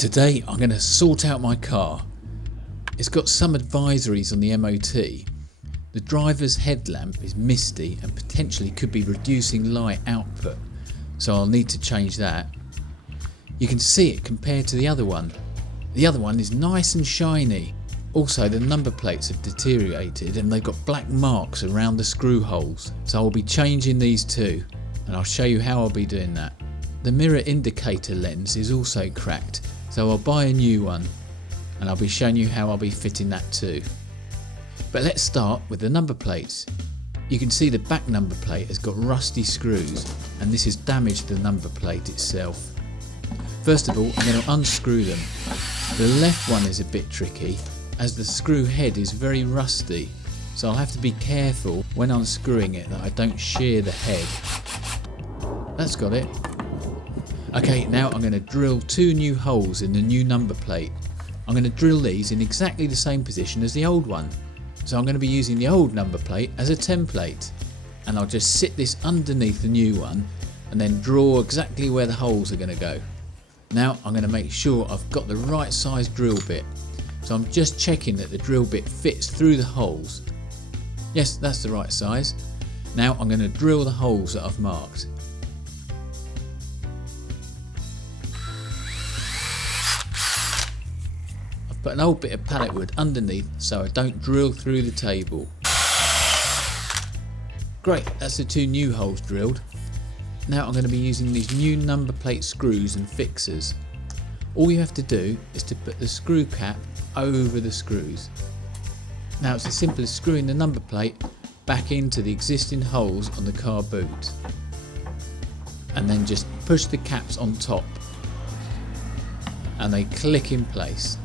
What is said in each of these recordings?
Today I'm going to sort out my car. It's got some advisories on the MOT. The driver's headlamp is misty and potentially could be reducing light output, so I'll need to change that. You can see it compared to the other one. The other one is nice and shiny. Also, the number plates have deteriorated and they've got black marks around the screw holes, so I'll be changing these too, and I'll show you how I'll be doing that. The mirror indicator lens is also cracked, so I'll buy a new one, and I'll be showing you how I'll be fitting that too. But let's start with the number plates. You can see the back number plate has got rusty screws, and this has damaged the number plate itself. First of all, I'm going to unscrew them. The left one is a bit tricky as the screw head is very rusty, so I'll have to be careful when unscrewing it that I don't shear the head. That's got it. Okay, now I'm going to drill two new holes in the new number plate. I'm going to drill these in exactly the same position as the old one. So I'm going to be using the old number plate as a template, and I'll just sit this underneath the new one and then draw exactly where the holes are going to go. Now I'm going to make sure I've got the right size drill bit, so I'm just checking that the drill bit fits through the holes. Yes, that's the right size. Now I'm going to drill the holes that I've marked. I've put an old bit of pallet wood underneath so I don't drill through the table. Great, that's the two new holes drilled. Now I'm going to be using these new number plate screws and fixers. All you have to do is to put the screw cap over the screws. Now it's as simple as screwing the number plate back into the existing holes on the car boot, and then just push the caps on top and they click in place.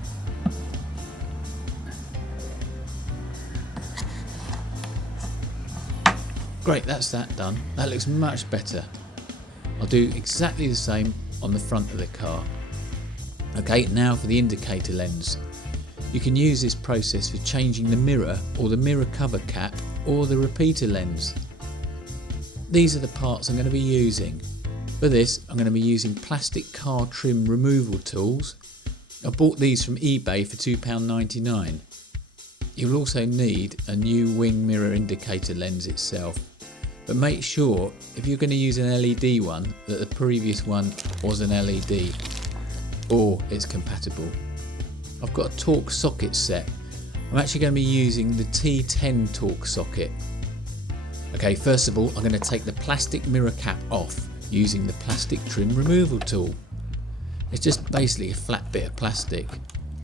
Great, that's that done. That looks much better. I'll do exactly the same on the front of the car. Okay, now for the indicator lens. You can use this process for changing the mirror or the mirror cover cap or the repeater lens. These are the parts I'm going to be using. For this I'm going to be using plastic car trim removal tools. I bought these from eBay for £2.99. You'll also need a new wing mirror indicator lens itself. But make sure, if you're going to use an LED one, that the previous one was an LED, or it's compatible. I've got a Torx socket set. I'm actually going to be using the T10 Torx socket. Okay, first of all I'm going to take the plastic mirror cap off using the plastic trim removal tool. It's just basically a flat bit of plastic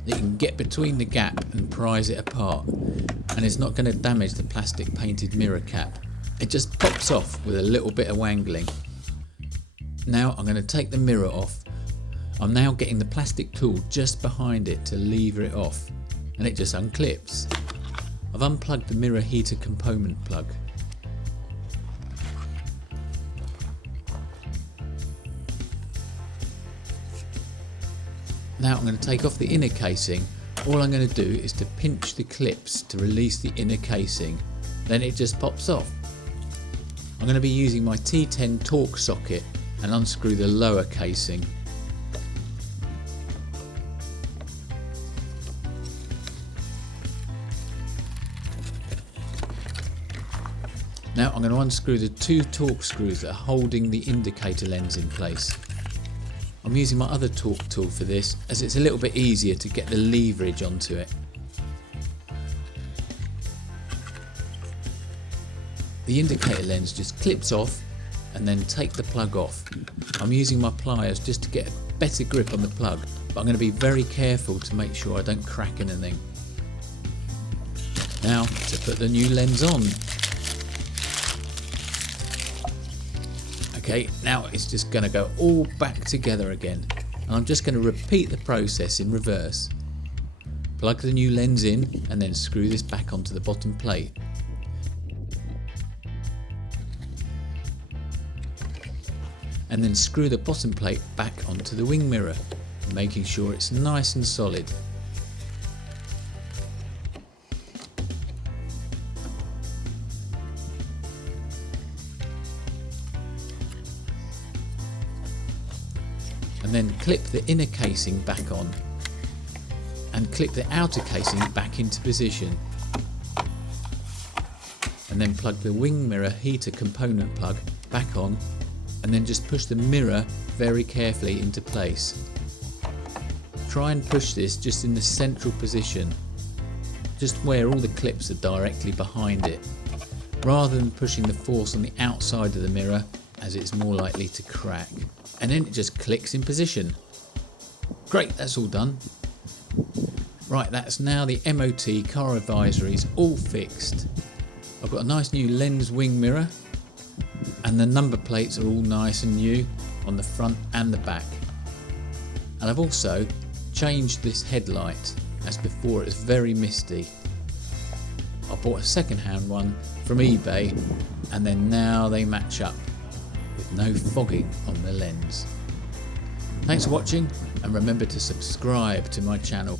that you can get between the gap and prise it apart, and it's not going to damage the plastic painted mirror cap. It just pops off with a little bit of wangling. Now I'm going to take the mirror off. I'm now getting the plastic tool just behind it to lever it off, and it just unclips. I've unplugged the mirror heater component plug. Now I'm going to take off the inner casing. All I'm going to do is to pinch the clips to release the inner casing, then it just pops off. I'm going to be using my T10 Torx socket and unscrew the lower casing. Now I'm going to unscrew the two Torx screws that are holding the indicator lens in place. I'm using my other Torx tool for this as it's a little bit easier to get the leverage onto it. The indicator lens just clips off and then take the plug off. I'm using my pliers just to get a better grip on the plug, but I'm going to be very careful to make sure I don't crack anything. Now to put the new lens on. Okay, now it's just going to go all back together again, and I'm just going to repeat the process in reverse. Plug the new lens in and then screw this back onto the bottom plate. And then screw the bottom plate back onto the wing mirror, making sure it's nice and solid. and then clip the inner casing back on and clip the outer casing back into position, and then plug the wing mirror heater component plug back on, and then just push the mirror very carefully into place. Try and push this just in the central position, just where all the clips are directly behind it, rather than pushing the force on the outside of the mirror, as it's more likely to crack. And then it just clicks in position. Great, that's all done. Right, that's now the MOT car advisories all fixed. I've got a nice new lens wing mirror, and the number plates are all nice and new on the front and the back. And I've also changed this headlight, as before it was very misty. I bought a second-hand one from eBay, and then now they match up with no fogging on the lens. Thanks for watching, and remember to subscribe to my channel.